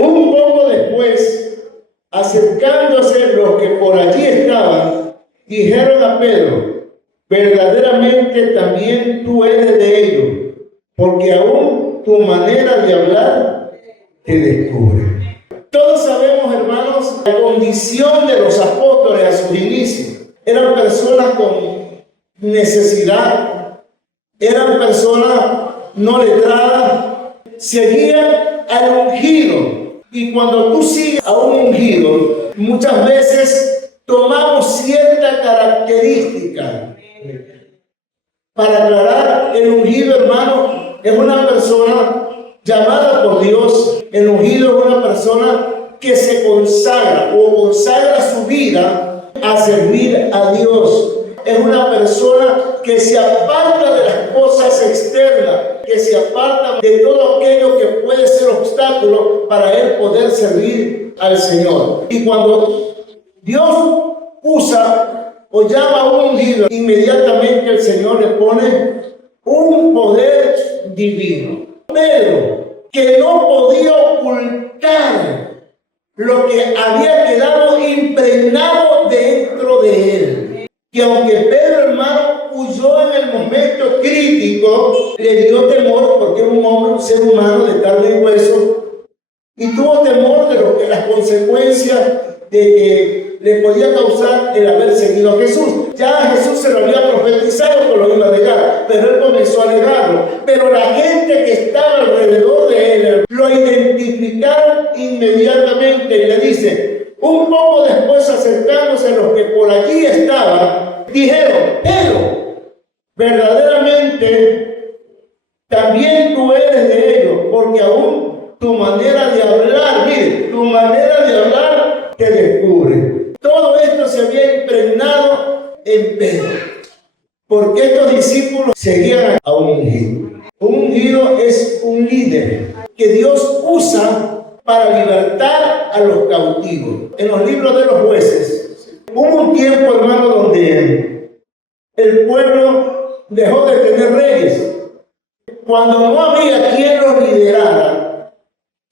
Un poco después, acercándose los que por allí estaban, dijeron a Pedro: verdaderamente también tú eres de ellos, porque aún tu manera de hablar te descubre. Todos sabemos, hermanos, la condición de los apóstoles a sus inicios. Eran personas con necesidad, eran personas no letradas, seguían al ungido. Y cuando tú sigues a un ungido, muchas veces tomamos cierta característica. Para aclarar, el ungido, hermano, es una persona llamada por Dios. El ungido es una persona que se consagra o consagra su vida a servir a Dios. Es una persona que se aparta de las cosas externas, que se aparta de todo aquello que puede ser obstáculo para él poder servir al Señor. Y cuando Dios usa o llama a un ungido, inmediatamente el Señor le pone un poder divino. Pero que no podía ocultar lo que había quedado impregnado dentro de él. Que aunque Pedro, hermano, huyó en el momento crítico, le dio temor, porque era un hombre, un ser humano de carne y hueso, y tuvo temor de las consecuencias de que le podía causar el haber seguido a Jesús. Ya a Jesús se lo había profetizado que lo iba a dejar, pero él comenzó a negarlo. Pero la gente que estaba alrededor de él lo identificaron inmediatamente y le dice: un poco después, acercándose los que por allí estaban, dijeron: pero verdaderamente también tú eres de ellos, porque aún tu manera de hablar, mire, tu manera de hablar te descubre. Todo esto se había impregnado en Pedro, porque estos discípulos seguían a un ungido. Un ungido es un líder que Dios usa para libertar a los cautivos. En los libros de los jueces, hubo un tiempo, hermano, donde el pueblo dejó de tener reyes. Cuando no había quien los liderara,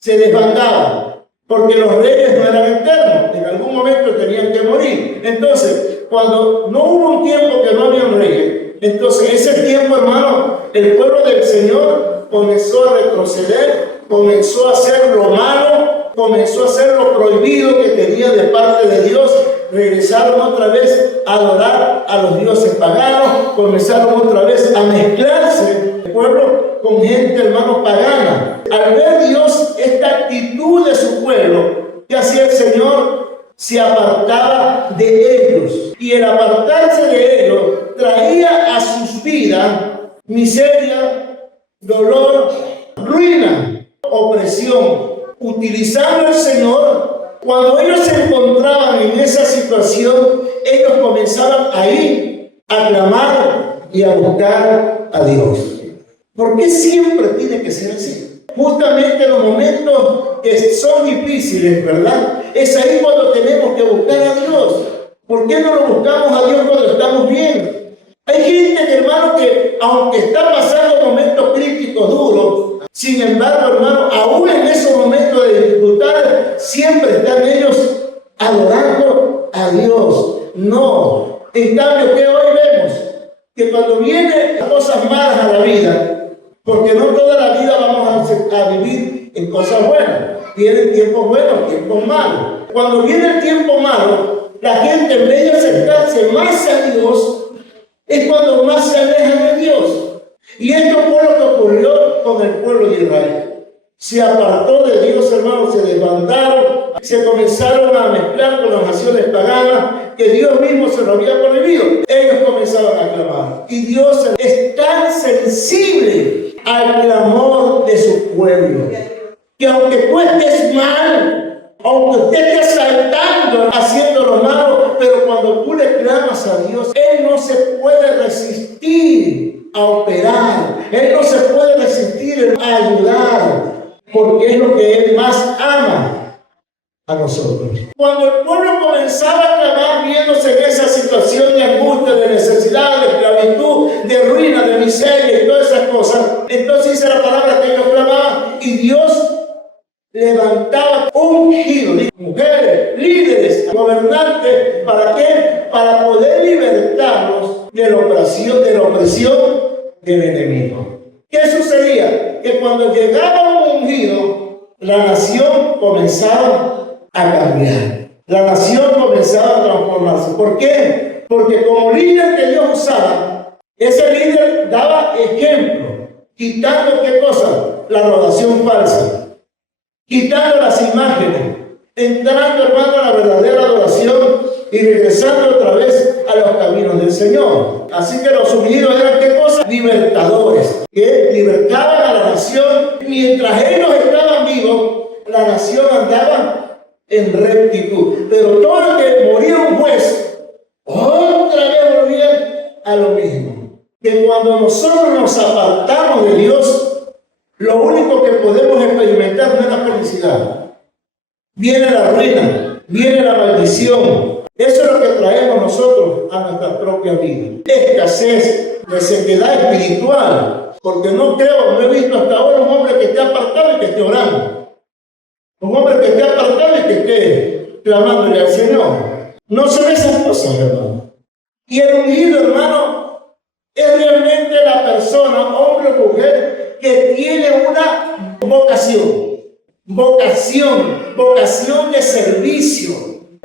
se desbandaba, porque los reyes no eran eternos, en algún momento tenían que morir. Entonces, cuando no hubo un tiempo que no había reyes, entonces ese tiempo, hermano, el pueblo del Señor comenzó a retroceder, comenzó a hacer lo malo, comenzó a hacer lo prohibido que tenía de parte de Dios. Regresaron otra vez a adorar a los dioses paganos, comenzaron otra vez a mezclarse el pueblo con gente, hermano, pagana. Al ver Dios esta actitud de su pueblo, ¿qué hacía el Señor? Se apartaba de ellos. Y el apartarse de ellos traía a sus vidas miseria, dolor, ruina, opresión. Utilizando el Señor, cuando ellos se encontraban en esa situación, ellos comenzaban a ir a clamar y a buscar a Dios. ¿Por qué siempre tiene que ser así? Justamente en los momentos que son difíciles, ¿verdad? Es ahí cuando tenemos que buscar a Dios. ¿Por qué no lo buscamos a Dios cuando estamos bien? Hay gente, hermano, que aunque está pasando momentos críticos duros, sin embargo, hermano, aún en esos momentos de dificultades, siempre están ellos adorando a Dios. No. En cambio, ¿qué hoy vemos? Que cuando vienen cosas malas a la vida, porque no toda la vida vamos a vivir en cosas buenas. Vienen tiempos buenos, tiempos malos. Cuando viene el tiempo malo, la gente, en vez de acercarse más a Dios, es cuando más se alejan de Dios. Y esto fue lo que ocurrió con el pueblo de Israel. Se apartó de Dios, hermanos, se desbandaron, se comenzaron a mezclar con las naciones paganas que Dios mismo se lo había prohibido. Ellos comenzaban a clamar. Y Dios es tan sensible al clamor de su pueblo, que aunque tú estés mal, aunque usted esté saltando, haciendo lo malo, pero cuando tú le clamas a Dios, Él no se puede resistir a operar. Él no se puede resistir a ayudar, porque es lo que Él más ama a nosotros. Cuando el pueblo comenzaba a clamar, viéndose en esa situación de angustia, de necesidad, de esclavitud, de ruina, de miseria y todas esas cosas, entonces dice la palabra que ellos clamaban y Dios levantaba ungidos, mujeres, líderes, gobernantes, ¿para qué? Para poder libertarlos de la opresión del enemigo. ¿Qué sucedía? Que cuando llegaba un ungido, la nación comenzaba a cambiar. La nación comenzaba a transformarse. ¿Por qué? Porque como líder que Dios usaba, ese líder daba ejemplo, quitando ¿qué cosa? La adoración falsa, quitando las imágenes, entrando, hermano, a la verdadera adoración y regresando otra vez a los caminos del Señor. Así que los ungidos eran ¿qué cosa? Libertadores, que libertaban a la nación. Mientras ellos estaban vivos, la nación andaba en rectitud. Pero todo el que moría un juez, otra vez volvía a lo mismo. Que cuando nosotros nos apartamos de Dios, lo único que podemos experimentar no es la felicidad. Viene la ruina, viene la maldición. Eso es lo que traemos nosotros a nuestra propia vida. Escasez, de sequedad espiritual. Porque no he visto hasta ahora un hombre que esté apartado y que esté orando. Un hombre que esté apartado y que esté clamándole al Señor. No se ve esas cosas, hermano. Y el ungido, hermano, es realmente la persona, hombre o mujer, que tiene una vocación de servicio,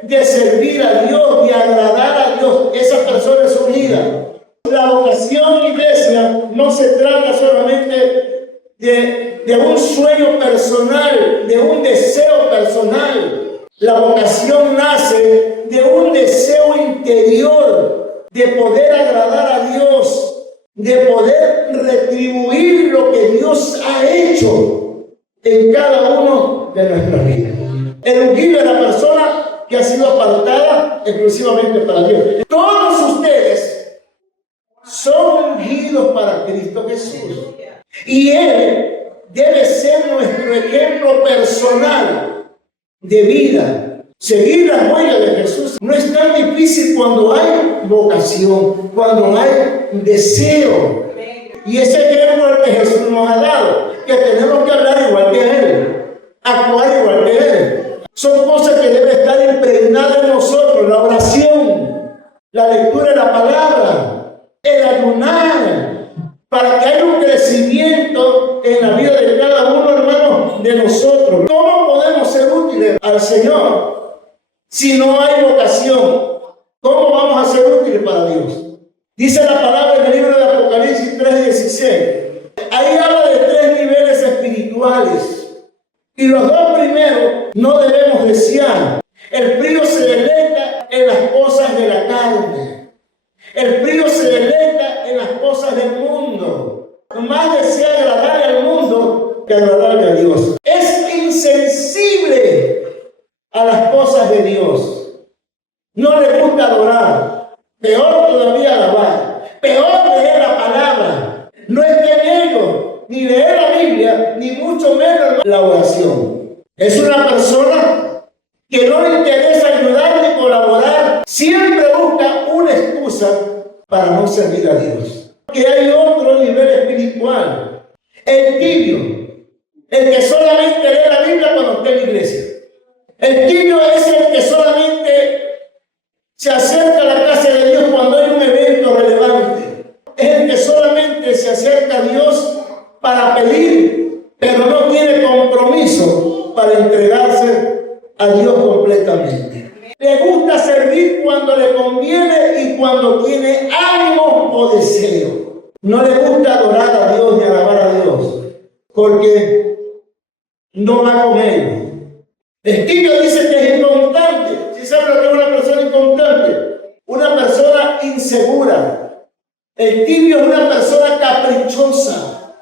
de servir a Dios, de agradar a Dios. Esa persona es unida. La vocación, iglesia, no se trata solamente de un sueño personal, de un deseo personal. La vocación nace de un deseo interior de poder agradar a Dios, de poder retribuir lo que Dios ha hecho en cada uno de nuestras vidas. El ungido es la persona que ha sido apartada exclusivamente para Dios. Todos ustedes son ungidos para Cristo Jesús. Y Él debe ser nuestro ejemplo personal de vida. Seguir las huellas de Jesús no es tan difícil cuando hay vocación, cuando hay deseo. Y ese ejemplo es el que Jesús nos ha dado, que tenemos que hablar igual que Él, actuar igual que Él. Son cosas que deben estar impregnadas en nosotros: la oración, la lectura de la palabra, el ayunar, para que haya un crecimiento en la vida de cada uno, hermano, de nosotros. ¿Cómo podemos ser útiles al Señor si no hay vocación? ¿Cómo vamos a ser útiles para Dios? Dice la palabra en el libro de Apocalipsis 3:16. Ahí habla de 3 niveles espirituales. Y los 2 primeros no debemos desear. El frío se deleita en las cosas de la carne. El frío se deleita en las cosas del mundo. Más desea agradarle al mundo que agradarle a Dios. Es insensible a las cosas de Dios. No le gusta adorar. Peor todavía alabar. Peor leer la palabra. No está en ello ni leer la Biblia, ni mucho menos la oración. Es una persona que no le interesa ayudar ni colaborar. Siempre busca una excusa para no servir a Dios. Que hay otro nivel espiritual. El tibio. El que solamente lee la Biblia cuando está en la iglesia. El tibio es el que solamente se acerca a la casa de Dios cuando hay un evento relevante. Es el que solamente se acerca a Dios para pedir, pero no tiene compromiso para entregarse a Dios completamente. Le gusta servir cuando le conviene y cuando tiene ánimo o deseo. No le gusta adorar a Dios ni alabar a Dios, porque no va con él. El tibio dice que es inconstante. ¿Sí sabe lo que es una persona inconstante? Una persona insegura. El tibio es una persona caprichosa.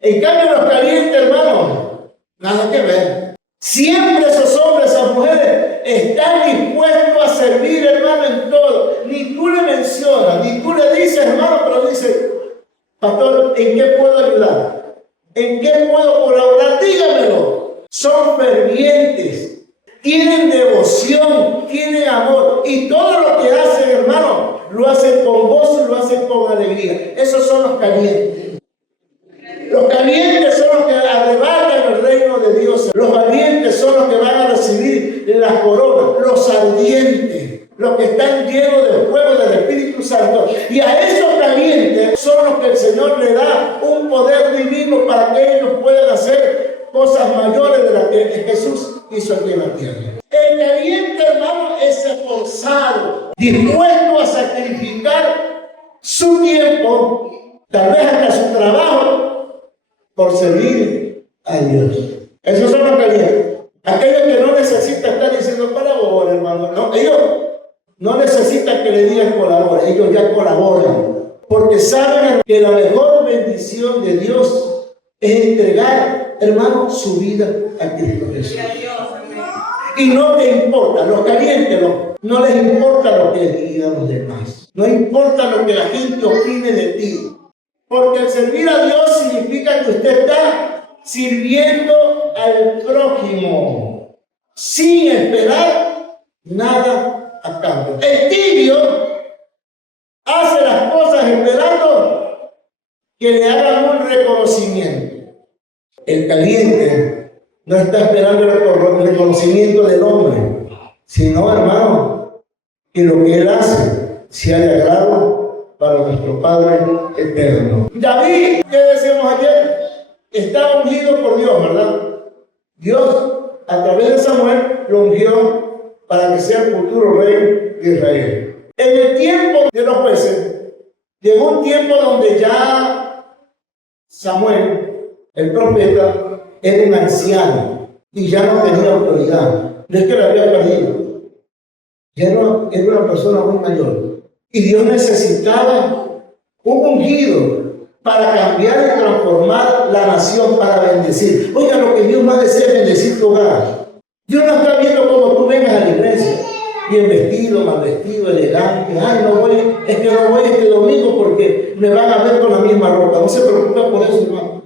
En cambio, los calientes, hermano, nada que ver. Siempre esos hombres, esas mujeres, están dispuestos a servir, hermano, en todo. Ni tú le mencionas, ni tú le dices, hermano, pero dice: pastor, ¿en qué puedo ayudar? ¿En qué puedo colaborar? Dígamelo. Son fervientes, tienen devoción, tienen amor. Y todo lo que hacen, hermano, lo hacen con gozo y lo hacen con alegría. Esos son los calientes. Los calientes son los que arrebatan el reino de Dios. la corona, los ardientes, los que están llenos del fuego del Espíritu Santo. Y a esos calientes son los que el Señor le da un poder divino para que ellos puedan hacer cosas mayores de las que Jesús hizo aquí en la tierra. El caliente, hermano, es esforzado, dispuesto a sacrificar su tiempo, tal vez hasta su trabajo, por servir a Dios. Esos son los calientes. Aquellos que no necesitan estar diciendo colabora, hermano. No, ellos no necesitan que le digan colabora, ellos ya colaboran. Porque saben que la mejor bendición de Dios es entregar, hermano, su vida a Cristo Jesús. Y no te importa, los calientes no les importa lo que digan los demás. No importa lo que la gente opine de ti. Porque el servir a Dios significa que usted está sirviendo al prójimo sin esperar nada a cambio. El tibio hace las cosas esperando que le hagan un reconocimiento. El caliente no está esperando el reconocimiento del hombre, sino, hermano, que lo que él hace sea de agrado para nuestro Padre eterno. David, que decíamos ayer, estaba ungido por Dios, ¿verdad? Dios, a través de Samuel, lo ungió para que sea el futuro rey de Israel. En el tiempo de los jueces, llegó un tiempo donde ya Samuel, el profeta, era un anciano y ya no tenía autoridad. No es que la había perdido. Ya no, era una persona muy mayor. Y Dios necesitaba un ungido para cambiar y transformar la nación, para bendecir. Oiga, lo que Dios va a decir es bendecir tu hogar. Dios no está viendo cómo tú vengas a la iglesia, bien vestido, mal vestido, elegante. Ay, no voy, es que no voy este domingo porque me van a ver con la misma ropa. No se preocupe por eso, hermano.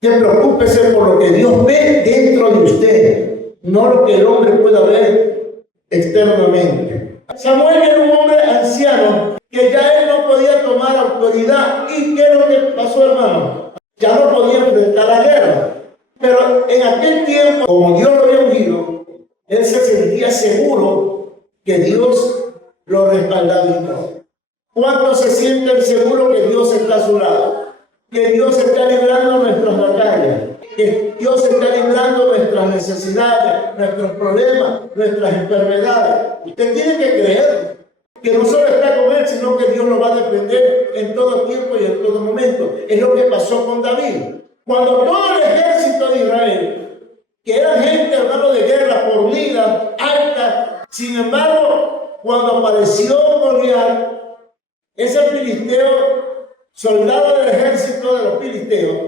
Que preocúpese por lo que Dios ve dentro de usted, no lo que el hombre pueda ver externamente. Samuel era un hombre anciano que ya él no podía tomar autoridad. ¿Y qué es lo que pasó, hermano? Ya no podía enfrentar la guerra. Pero en aquel tiempo, como Dios lo había ungido, él se sentía seguro que Dios lo respaldaba y todo. ¿Cuántos se sienten seguros que Dios está a su lado? Que Dios está librando nuestras batallas, que Dios está librando nuestras necesidades, nuestros problemas, nuestras enfermedades. Usted tiene que creer que no solo está con él, sino que Dios lo va a defender en todo tiempo y en todo momento. Es lo que pasó con David. Cuando todo el ejército de Israel, que era gente, hermano, de guerra, fornida, alta, sin embargo, cuando apareció Goliat, ese filisteo, soldado del ejército de los filisteos,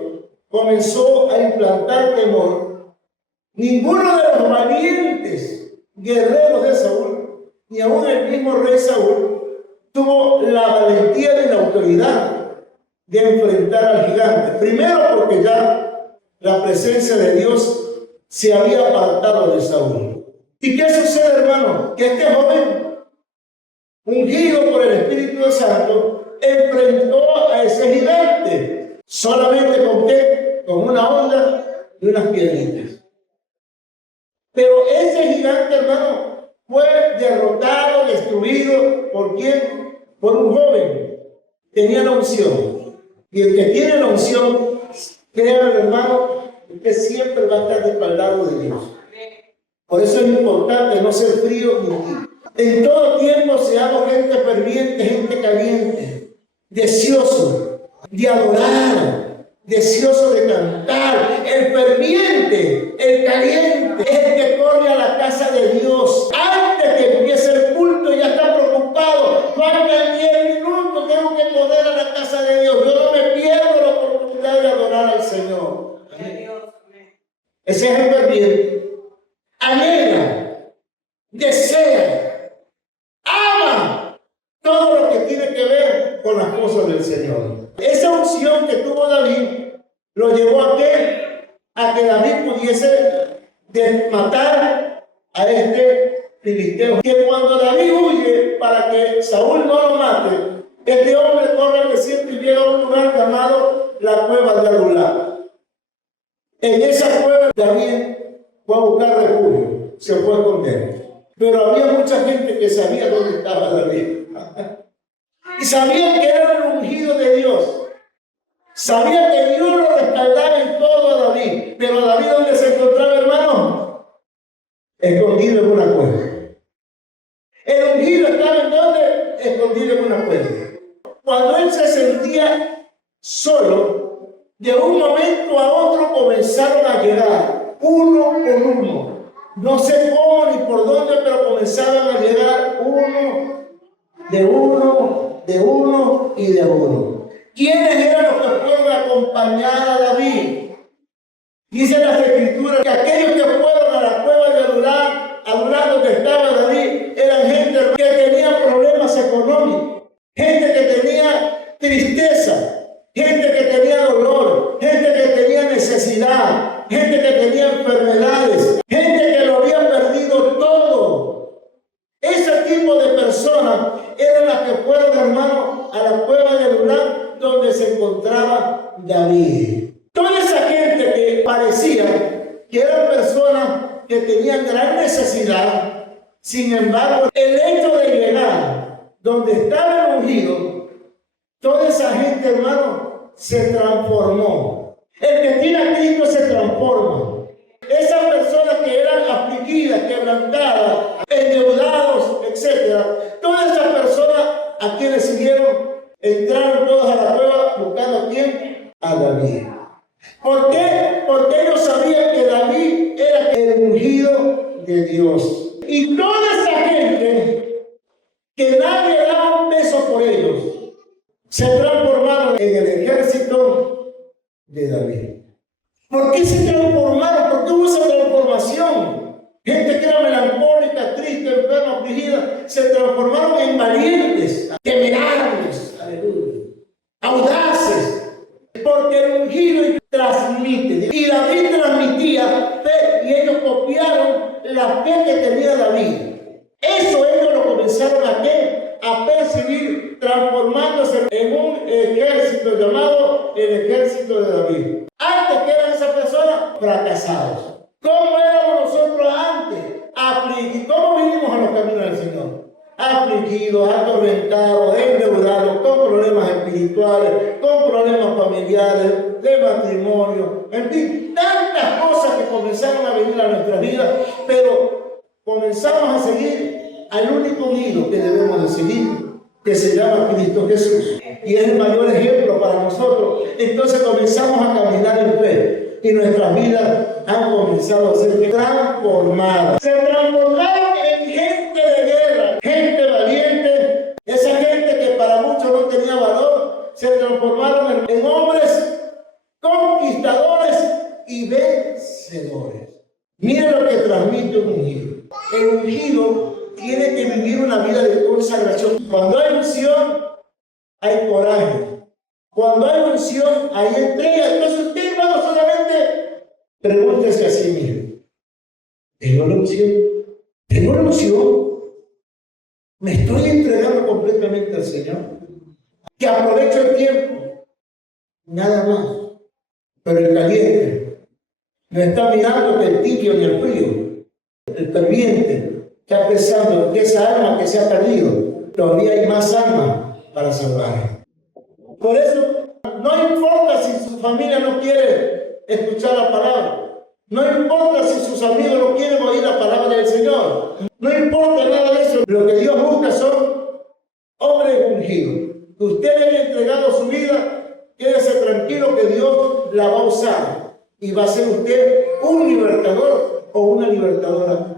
comenzó a implantar temor. Ninguno de los valientes guerreros de Saúl, ni aún el mismo rey Saúl, tuvo la valentía ni la autoridad de enfrentar al gigante. Primero porque ya la presencia de Dios se había apartado de Saúl. ¿Y qué sucede, hermano? Que este joven, ungido por el Espíritu Santo, enfrentó a ese gigante. ¿Solamente con qué? Con una onda y unas piedritas. Pero ese gigante, hermano, fue derrotado, destruido. ¿Por quién? Por un joven. Tenía la unción. Y el que tiene la unción, créanme, hermano, usted siempre va a estar respaldado de Dios. Por eso es importante no ser frío ni tibio. En todo tiempo seamos gente ferviente, gente caliente, deseoso de adorar, deseoso de cantar. El ferviente, el caliente, es el que corre a la casa de Dios. Antes que empiece el culto ya está preocupado. Faltan 10 minutos, tengo que correr a la casa de Dios. Yo no me pierdo la oportunidad de adorar al Señor. Ese es el ferviente. Anhela, desea, ama todo lo que tiene que ver con las cosas del Señor. Esa unción que tuvo David lo llevó a que David pudiese matar a este filisteo. Que cuando David huye para que Saúl no lo mate, este hombre corre al desierto y llega a un lugar llamado la cueva de Adulam. En esa cueva David fue a buscar refugio. se fue a esconder. Pero había mucha gente que sabía dónde estaba David. Y sabían que era el ungido de Dios. Sabían que Dios lo respaldaba en todo a David. Pero David, ¿dónde se encontraba, hermano? Escondido en una cueva. El ungido estaba ¿en dónde? Escondido en una cueva. Cuando él se sentía solo, de un momento a otro comenzaron a llegar, uno por uno. No sé cómo ni por dónde, pero comenzaron a llegar uno y de uno. ¿Quiénes eran los que fueron a acompañar a David? Dice las Escrituras que aquellos que fueron a la cueva de Adulam donde estaba David, eran gente que tenía problemas económicos, gente que tenía tristeza, gente que tenía dolor, gente que tenía necesidad, gente que tenía enfermedades, gente que lo había perdido todo. Ese tipo de personas eran las que fueron, hermano, a la cueva de Adulam donde se encontraba David. Toda esa gente que parecía que eran personas que tenían gran necesidad, sin embargo, el hecho de llegar donde estaba el ungido, toda esa gente, hermano, se transformó. El que tiene a Cristo se transforma. Esas personas que eran afligidas, quebrantadas, endeudados, etc. Todas esas personas a quienes siguieron, entraron todos a la cueva buscando a quién, a David. ¿Por qué? Porque ellos sabían que David era el ungido de Dios. Y toda esa gente que nadie daba un peso por ellos, se transformaron en el ejército de David. ¿Por qué se transformaron? ¿Por qué hubo esa transformación? Gente que era melancólica, triste, enferma, afligida, se transformaron en valientes, temerarios, aleluya, audaces. Porque el ungido transmite. Y David transmitía fe y ellos copiaron la fe que tenía David. Eso ellos lo comenzaron a ¿qué? A percibir, transformándose en un ejército llamado el ejército de David. Antes, ¿qué eran esas personas? Fracasados. ¿Cómo éramos nosotros antes? Afligidos. ¿Cómo vinimos a los caminos del Señor? Afligidos, atormentados, endeudados, con problemas espirituales, con problemas familiares, de matrimonio, en fin, tantas cosas que comenzaron a venir a nuestras vidas, pero comenzamos a seguir al único unido que debemos de seguir, que se llama Cristo Jesús, y es el mayor ejemplo para nosotros. Entonces comenzamos a caminar en fe, y nuestras vidas han comenzado a ser transformadas. Se transformaron en gente de guerra, gente valiente, esa gente que para muchos no tenía valor, se transformaron en hombres conquistadores y vencedores. Miren lo que transmite un ungido. El ungido tiene que vivir una vida de consagración. Cuando hay unción, hay coraje. Cuando hay unción, hay entrega. Entonces usted, hermano, solamente pregúntese a sí mismo: ¿tengo la unción? ¿Tengo la unción? ¿Me estoy entregando completamente al Señor? ¿Que aprovecho el tiempo? Nada más. Pero el caliente no está mirando que el tibio ni el frío. El ferviente está pensando que esa alma que se ha perdido, todavía hay más almas para salvar. Por eso, no importa si su familia no quiere escuchar la palabra. No importa si sus amigos no quieren oír la palabra del Señor. No importa nada de eso. Lo que Dios busca son hombres ungidos. Usted le ha entregado su vida. Quédese tranquilo que Dios la va a usar y va a ser usted un libertador o una libertadora